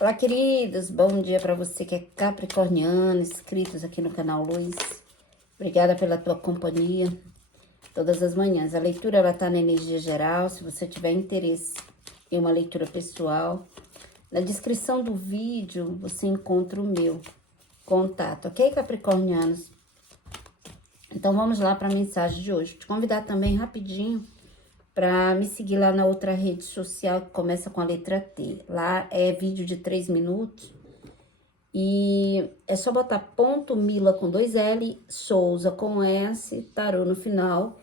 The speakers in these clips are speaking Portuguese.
Olá, queridos. Bom dia para você que é capricorniano, inscritos aqui no canal Luz. Obrigada pela tua companhia todas as manhãs. A leitura, ela tá na energia geral. Se você tiver interesse em uma leitura pessoal, na descrição do vídeo você encontra o meu contato, ok, capricornianos? Então, vamos lá para a mensagem de hoje. Vou te convidar também rapidinho para me seguir lá na outra rede social que começa com a letra T. Lá é vídeo de 3 minutos. E é só botar ponto Mila com 2L, Souza com S, tarô no final,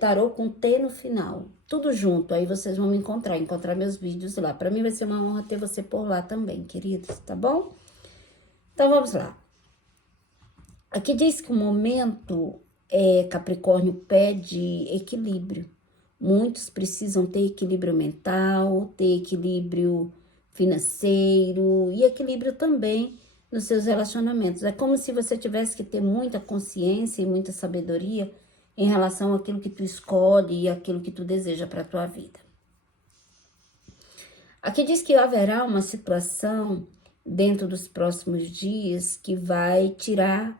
tarô com T no final. Tudo junto, aí vocês vão me encontrar meus vídeos lá. Para mim vai ser uma honra ter você por lá também, queridos, tá bom? Então vamos lá. Aqui diz que o momento Capricórnio pede equilíbrio. Muitos precisam ter equilíbrio mental, ter equilíbrio financeiro e equilíbrio também nos seus relacionamentos. É como se você tivesse que ter muita consciência e muita sabedoria em relação àquilo que tu escolhe e àquilo que tu deseja para a tua vida. Aqui diz que haverá uma situação dentro dos próximos dias que vai tirar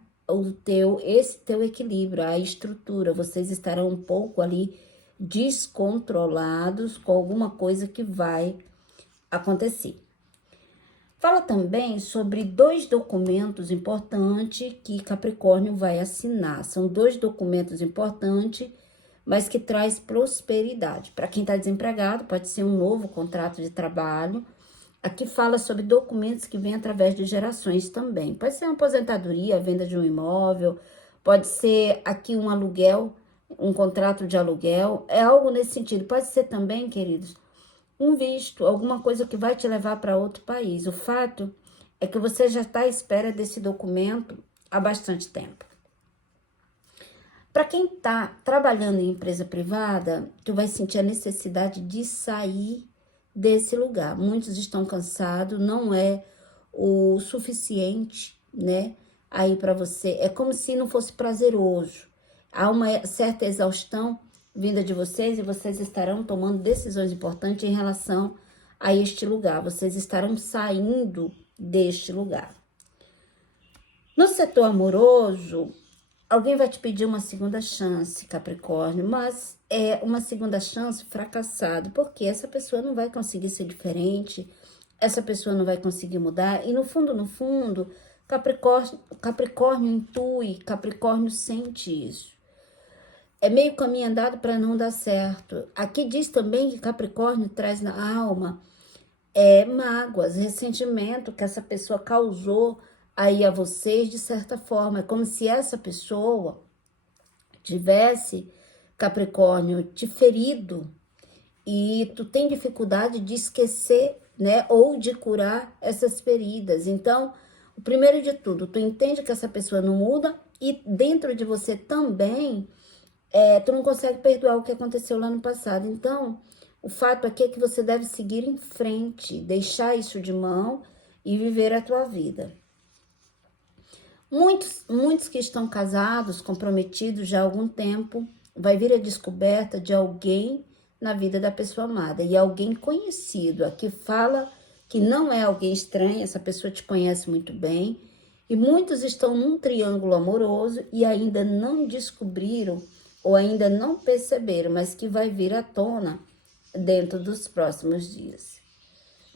esse teu equilíbrio, a estrutura. Vocês estarão um pouco ali descontrolados com alguma coisa que vai acontecer. Fala também sobre 2 documentos importantes que Capricórnio vai assinar. São 2 documentos importantes, mas que traz prosperidade. Para quem está desempregado, pode ser um novo contrato de trabalho. Aqui fala sobre documentos que vêm através de gerações também. Pode ser uma aposentadoria, a venda de um imóvel, pode ser aqui um aluguel, um contrato de aluguel, é algo nesse sentido. Pode ser também, queridos, um visto, alguma coisa que vai te levar para outro país. O fato é que você já está à espera desse documento há bastante tempo. Para quem está trabalhando em empresa privada, tu vai sentir a necessidade de sair desse lugar. Muitos estão cansados, não é o suficiente, né? Aí para você, é como se não fosse prazeroso. Há uma certa exaustão vinda de vocês e vocês estarão tomando decisões importantes em relação a este lugar. Vocês estarão saindo deste lugar. No setor amoroso, alguém vai te pedir uma segunda chance, Capricórnio, mas é uma segunda chance fracassada, porque essa pessoa não vai conseguir ser diferente, essa pessoa não vai conseguir mudar, e no fundo, Capricórnio intui, Capricórnio sente isso. É meio caminho andado para não dar certo. Aqui diz também que Capricórnio traz na alma mágoas, ressentimento que essa pessoa causou aí a vocês de certa forma. É como se essa pessoa tivesse, Capricórnio, te ferido e tu tem dificuldade de esquecer, né, ou de curar essas feridas. Então, o primeiro de tudo, tu entende que essa pessoa não muda e dentro de você também, tu não consegue perdoar o que aconteceu lá no passado. Então, o fato aqui é que você deve seguir em frente, deixar isso de mão e viver a tua vida. Muitos que estão casados, comprometidos já há algum tempo, vai vir a descoberta de alguém na vida da pessoa amada. E alguém conhecido. Aqui fala que não é alguém estranho, essa pessoa te conhece muito bem. E muitos estão num triângulo amoroso e ainda não descobriram ou ainda não perceberam, mas que vai vir à tona dentro dos próximos dias.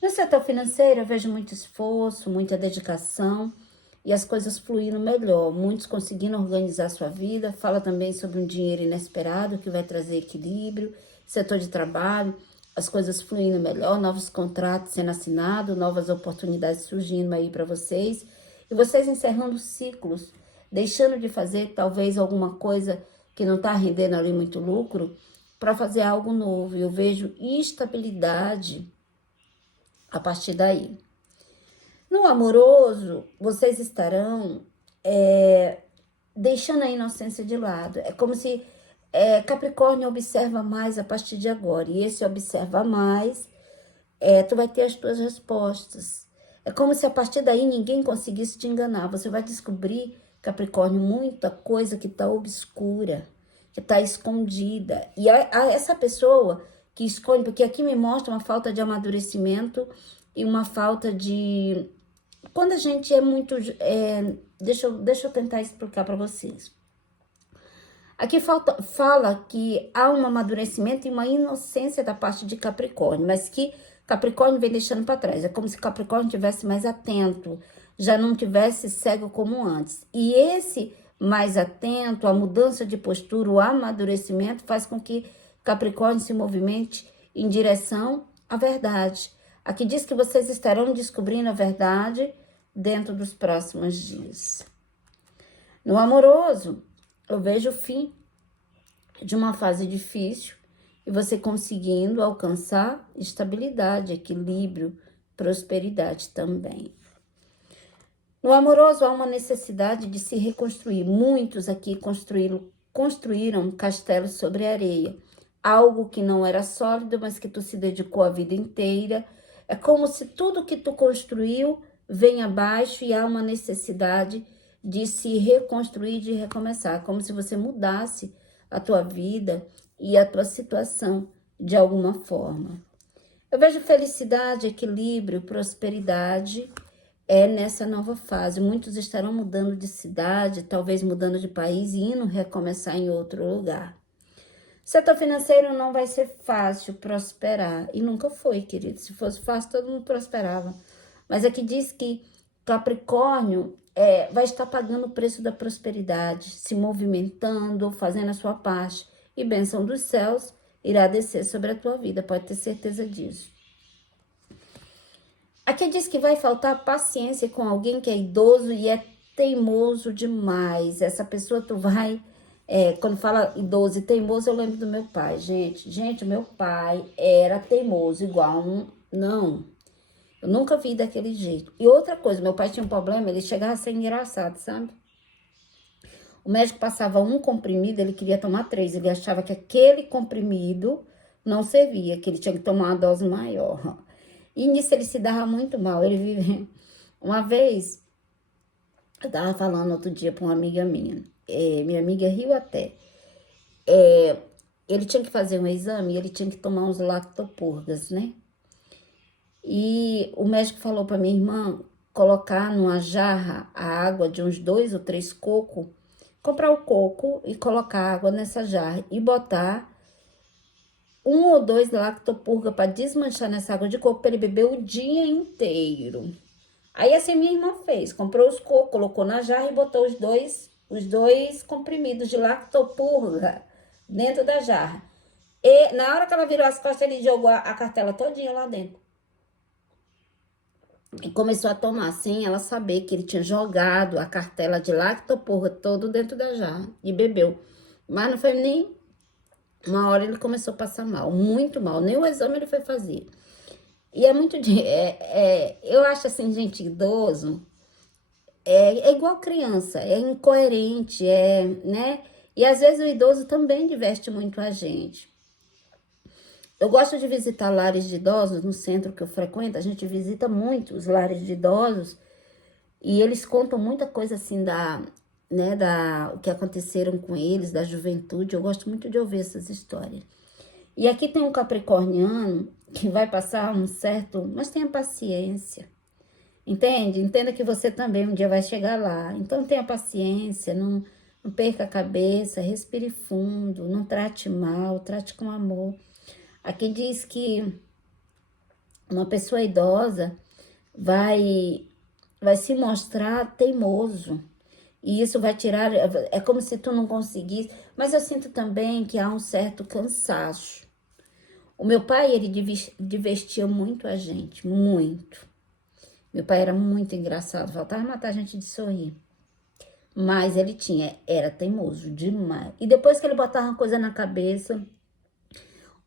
No setor financeiro, eu vejo muito esforço, muita dedicação e as coisas fluindo melhor. Muitos conseguindo organizar sua vida. Fala também sobre um dinheiro inesperado que vai trazer equilíbrio. Setor de trabalho, as coisas fluindo melhor, novos contratos sendo assinados, novas oportunidades surgindo aí para vocês. E vocês encerrando ciclos, deixando de fazer talvez alguma coisa que não está rendendo ali muito lucro, para fazer algo novo. Eu vejo estabilidade a partir daí. No amoroso, vocês estarão deixando a inocência de lado. É como se Capricórnio observa mais a partir de agora. E esse observa mais, tu vai ter as tuas respostas. É como se a partir daí ninguém conseguisse te enganar. Você vai descobrir, Capricórnio, muita coisa que está obscura, que está escondida. E essa pessoa que esconde, porque aqui me mostra uma falta de amadurecimento e uma falta de... Quando a gente é muito... deixa eu tentar explicar para vocês. Aqui fala que há um amadurecimento e uma inocência da parte de Capricórnio, mas que Capricórnio vem deixando para trás. É como se Capricórnio tivesse mais atento, já não tivesse cego como antes. E esse mais atento, a mudança de postura, o amadurecimento faz com que Capricórnio se movimente em direção à verdade. Aqui diz que vocês estarão descobrindo a verdade dentro dos próximos dias. No amoroso, eu vejo o fim de uma fase difícil e você conseguindo alcançar estabilidade, equilíbrio, prosperidade também. No amoroso, há uma necessidade de se reconstruir. Muitos aqui construíram castelos sobre areia. Algo que não era sólido, mas que tu se dedicou a vida inteira. É como se tudo que tu construiu vem abaixo e há uma necessidade de se reconstruir, de recomeçar. Como se você mudasse a tua vida e a tua situação de alguma forma. Eu vejo felicidade, equilíbrio, prosperidade nessa nova fase. Muitos estarão mudando de cidade, talvez mudando de país e indo recomeçar em outro lugar. Setor financeiro não vai ser fácil prosperar. E nunca foi, querido. Se fosse fácil, todo mundo prosperava. Mas aqui diz que Capricórnio vai estar pagando o preço da prosperidade, se movimentando, fazendo a sua parte. E bênção dos céus irá descer sobre a tua vida, pode ter certeza disso. Aqui diz que vai faltar paciência com alguém que é idoso e é teimoso demais. Essa pessoa tu vai... quando fala idoso e teimoso, eu lembro do meu pai, gente. Gente, meu pai era teimoso, igual não. Eu nunca vi daquele jeito. E outra coisa, meu pai tinha um problema, ele chegava a ser engraçado, sabe? O médico passava um comprimido, ele queria tomar 3. Ele achava que aquele comprimido não servia, que ele tinha que tomar uma dose maior. E nisso ele se dava muito mal. Ele vivia... Uma vez, eu tava falando outro dia para uma amiga minha. Minha amiga riu até. Ele tinha que fazer um exame e ele tinha que tomar uns lactopurgas, né? E o médico falou para minha irmã colocar numa jarra a água de uns 2 ou 3 cocos, comprar o coco e colocar água nessa jarra e botar 1 ou 2 lactopurga para desmanchar nessa água de coco para ele beber o dia inteiro. Aí assim minha irmã fez, comprou os cocos, colocou na jarra e botou os dois comprimidos de lactopurga dentro da jarra. E na hora que ela virou as costas, ele jogou a cartela todinha lá dentro. E começou a tomar, sem ela saber que ele tinha jogado a cartela de lactopurga todo dentro da jarra e bebeu. Mas não foi nem uma hora, ele começou a passar mal, muito mal. Nem o exame ele foi fazer. E é muito... eu acho assim, gente, idoso é igual criança, é incoerente, né? E às vezes o idoso também diverte muito a gente. Eu gosto de visitar lares de idosos no centro que eu frequento. A gente visita muito os lares de idosos e eles contam muita coisa assim o que aconteceram com eles, da juventude. Eu gosto muito de ouvir essas histórias. E aqui tem um capricorniano que vai passar um certo... Mas tenha paciência, entende? Entenda que você também um dia vai chegar lá. Então tenha paciência, não perca a cabeça, respire fundo, não trate mal, trate com amor. Aqui diz que uma pessoa idosa vai se mostrar teimoso. E isso vai tirar... É como se tu não conseguisse... Mas eu sinto também que há um certo cansaço. O meu pai, ele divertia muito a gente, muito. Meu pai era muito engraçado, faltava matar a gente de sorrir. Mas ele era teimoso demais. E depois que ele botava uma coisa na cabeça...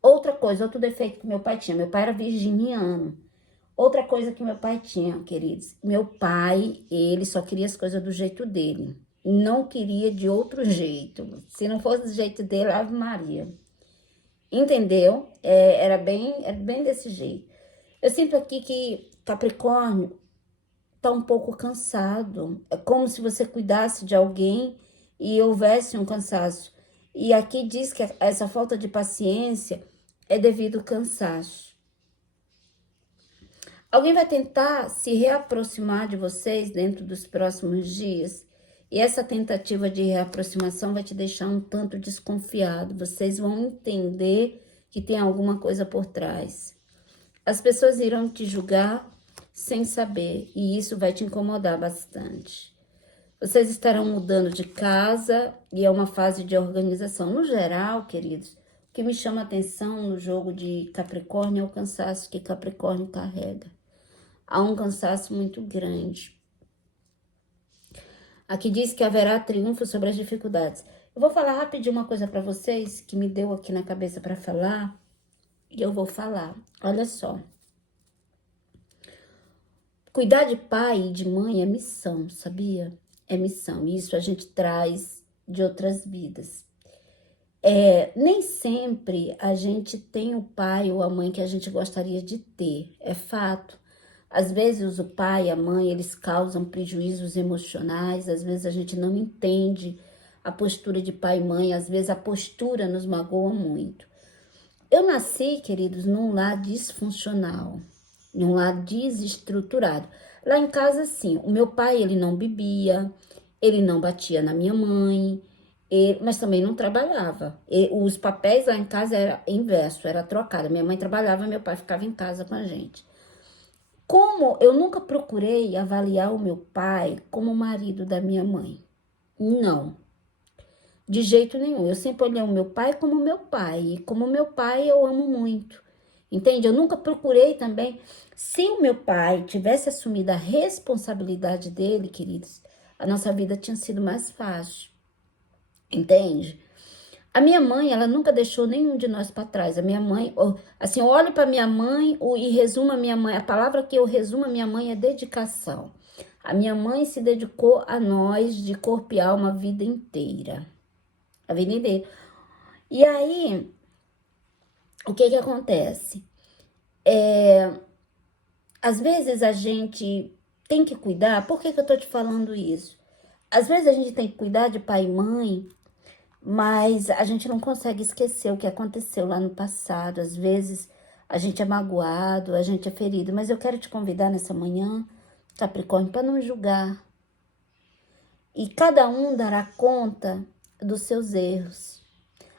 Outra coisa, outro defeito que meu pai tinha. Meu pai era virginiano. Outra coisa que meu pai tinha, queridos. Meu pai, ele só queria as coisas do jeito dele. Não queria de outro jeito. Se não fosse do jeito dele, Ave Maria. Entendeu? Era bem desse jeito. Eu sinto aqui que Capricórnio tá um pouco cansado. É como se você cuidasse de alguém e houvesse um cansaço. E aqui diz que essa falta de paciência é devido ao cansaço. Alguém vai tentar se reaproximar de vocês dentro dos próximos dias. E essa tentativa de reaproximação vai te deixar um tanto desconfiado. Vocês vão entender que tem alguma coisa por trás. As pessoas irão te julgar sem saber. E isso vai te incomodar bastante. Vocês estarão mudando de casa e é uma fase de organização. No geral, queridos, o que me chama a atenção no jogo de Capricórnio é o cansaço que Capricórnio carrega. Há um cansaço muito grande. Aqui diz que haverá triunfo sobre as dificuldades. Eu vou falar rapidinho uma coisa para vocês que me deu aqui na cabeça para falar. E eu vou falar. Olha só. Cuidar de pai e de mãe é missão, sabia? É missão. Isso a gente traz de outras vidas. Nem sempre a gente tem o pai ou a mãe que a gente gostaria de ter. É fato. Às vezes o pai e a mãe, eles causam prejuízos emocionais, às vezes a gente não entende a postura de pai e mãe, às vezes a postura nos magoa muito. Eu nasci, queridos, num lar disfuncional, num lar desestruturado. Lá em casa, sim, o meu pai, ele não bebia, ele não batia na minha mãe, mas também não trabalhava. Os papéis lá em casa era inverso, era trocado. Minha mãe trabalhava, meu pai ficava em casa com a gente. Como eu nunca procurei avaliar o meu pai como o marido da minha mãe. Não, de jeito nenhum. Eu sempre olhei o meu pai como meu pai. E como meu pai eu amo muito. Entende? Eu nunca procurei também. Se o meu pai tivesse assumido a responsabilidade dele, queridos, a nossa vida tinha sido mais fácil. Entende? A minha mãe, ela nunca deixou nenhum de nós para trás. A minha mãe, assim, eu olho para minha mãe e resumo a minha mãe. A palavra que eu resumo a minha mãe é dedicação. A minha mãe se dedicou a nós de corpo e alma a vida inteira. A vida inteira. E aí, o que que acontece? Às vezes a gente tem que cuidar. Por que que eu tô te falando isso? Às vezes a gente tem que cuidar de pai e mãe, mas a gente não consegue esquecer o que aconteceu lá no passado. Às vezes a gente é magoado, a gente é ferido. Mas eu quero te convidar nessa manhã, Capricórnio, para não julgar. E cada um dará conta dos seus erros.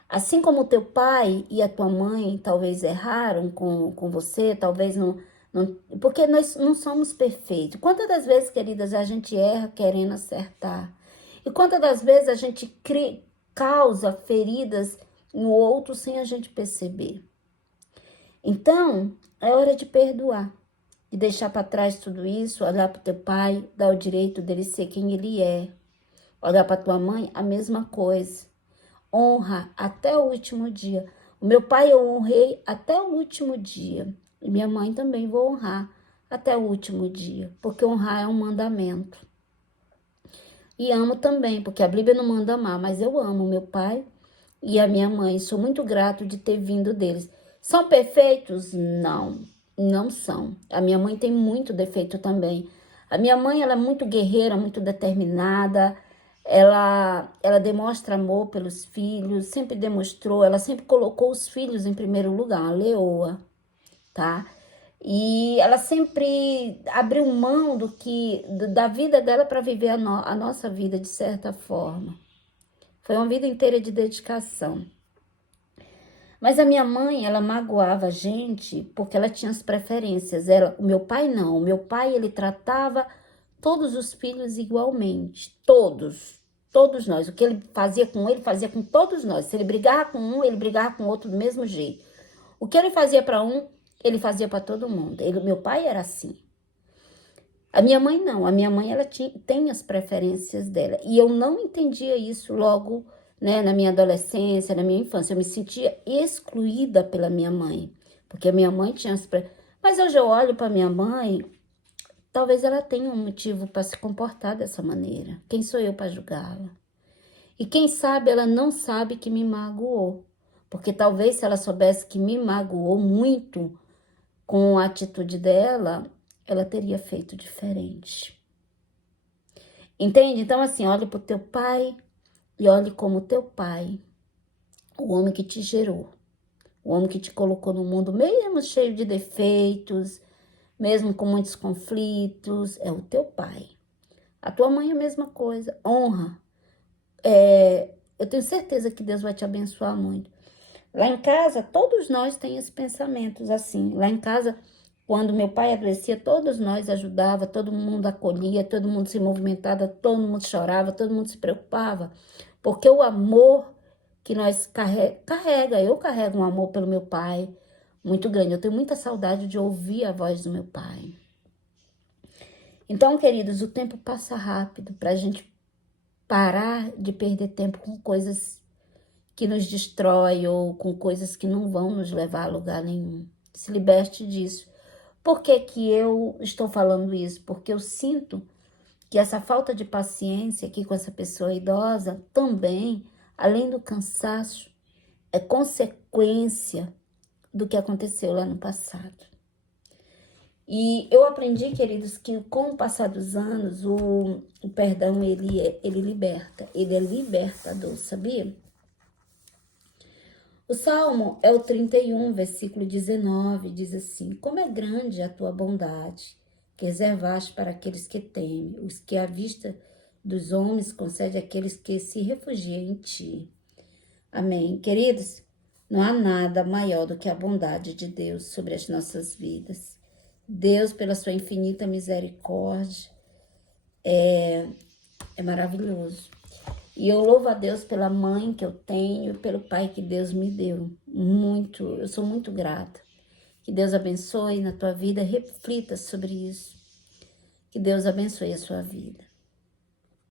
Assim como o teu pai e a tua mãe talvez erraram com você, talvez não... Porque nós não somos perfeitos. Quantas das vezes, queridas, a gente erra querendo acertar? E quantas das vezes a gente causa feridas no outro sem a gente perceber? Então, é hora de perdoar, de deixar para trás tudo isso, olhar para o teu pai, dar o direito dele ser quem ele é. Olhar para tua mãe, a mesma coisa. Honra até o último dia. O meu pai eu honrei até o último dia. E minha mãe também vou honrar até o último dia, porque honrar é um mandamento. E amo também, porque a Bíblia não manda amar, mas eu amo meu pai e a minha mãe. Sou muito grato de ter vindo deles. São perfeitos? Não, não são. A minha mãe tem muito defeito também. A minha mãe, ela é muito guerreira, muito determinada. Ela demonstra amor pelos filhos, sempre demonstrou, ela sempre colocou os filhos em primeiro lugar, a leoa, tá? E ela sempre abriu mão da vida dela para viver a nossa vida de certa forma. Foi uma vida inteira de dedicação. Mas a minha mãe, ela magoava a gente porque ela tinha as preferências. O meu pai não. O meu pai, ele tratava todos os filhos igualmente. Todos nós. O que ele fazia com ele, fazia com todos nós. Se ele brigava com um, ele brigava com o outro do mesmo jeito. O que ele fazia para um, ele fazia para todo mundo. Meu pai era assim. A minha mãe não. A minha mãe, ela tem as preferências dela. E eu não entendia isso logo, né, na minha adolescência, na minha infância. Eu me sentia excluída pela minha mãe. Porque a minha mãe tinha as preferências. Mas hoje eu olho para minha mãe, talvez ela tenha um motivo para se comportar dessa maneira. Quem sou eu para julgá-la? E quem sabe ela não sabe que me magoou. Porque talvez se ela soubesse que me magoou muito com a atitude dela, ela teria feito diferente. Entende? Então, assim, olhe para o teu pai e olhe como teu pai, o homem que te gerou, o homem que te colocou no mundo mesmo cheio de defeitos, mesmo com muitos conflitos, é o teu pai. A tua mãe é a mesma coisa, honra. Eu tenho certeza que Deus vai te abençoar muito. Lá em casa, todos nós temos esses pensamentos assim. Lá em casa, quando meu pai adoecia, todos nós ajudava, todo mundo acolhia, todo mundo se movimentava, todo mundo chorava, todo mundo se preocupava. Porque o amor que nós eu carrego um amor pelo meu pai muito grande. Eu tenho muita saudade de ouvir a voz do meu pai. Então, queridos, o tempo passa rápido para a gente parar de perder tempo com coisas que nos destrói ou com coisas que não vão nos levar a lugar nenhum. Se liberte disso. Por que que eu estou falando isso? Porque eu sinto que essa falta de paciência aqui com essa pessoa idosa também, além do cansaço, é consequência do que aconteceu lá no passado. E eu aprendi, queridos, que com o passar dos anos, o perdão, ele liberta. Ele é libertador, sabia? O Salmo é o 31, versículo 19, diz assim: como é grande a tua bondade, que reservaste para aqueles que temem, os que à vista dos homens concede àqueles que se refugiam em ti. Amém. Queridos, não há nada maior do que a bondade de Deus sobre as nossas vidas. Deus, pela sua infinita misericórdia, é maravilhoso. E eu louvo a Deus pela mãe que eu tenho, pelo pai que Deus me deu. Eu sou muito grata. Que Deus abençoe na tua vida, reflita sobre isso. Que Deus abençoe a sua vida.